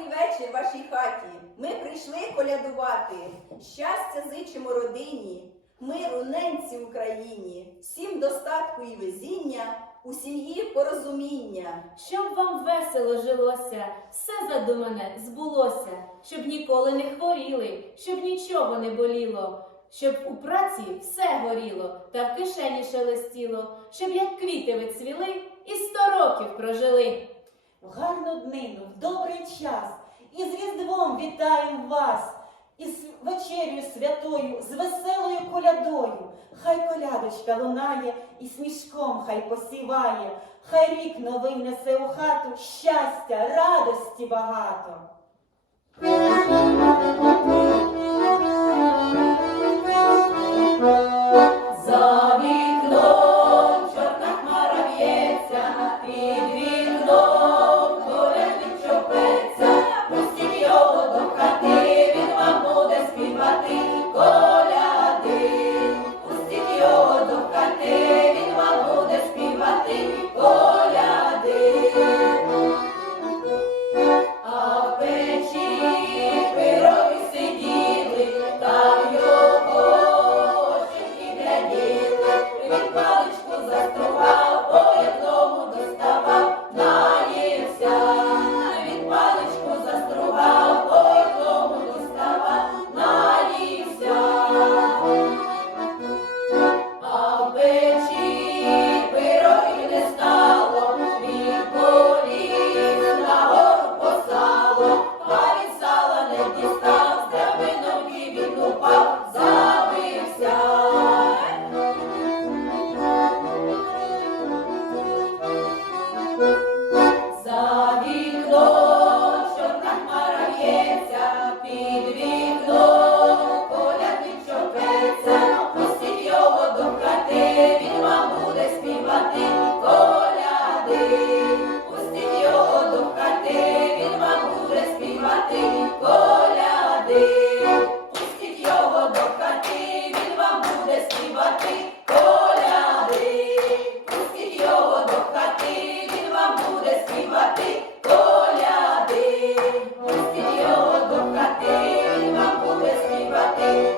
Добрий вечір вашій хаті. Ми прийшли колядувати. Щастя зичимо родині, миру ненці Україні, всім достатку і везіння, у сім'ї порозуміння. Щоб вам весело жилося, все задумане збулося, щоб ніколи не хворіли, щоб нічого не боліло, щоб у праці все горіло та в кишені шелестіло, щоб як квіти ви цвіли і сто років прожили. В гарну днину, в добрий час, і з Різдвом вітаємо вас, і з вечерю святою, з веселою колядою. Хай колядочка лунає і сніжком хай посіває, хай рік новий несе у хату щастя, радості багато. За вікном чорна хмара в'ється, під вікном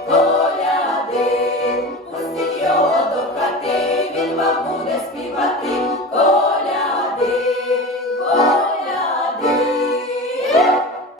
Коляди, пустить його до хати, він вам буде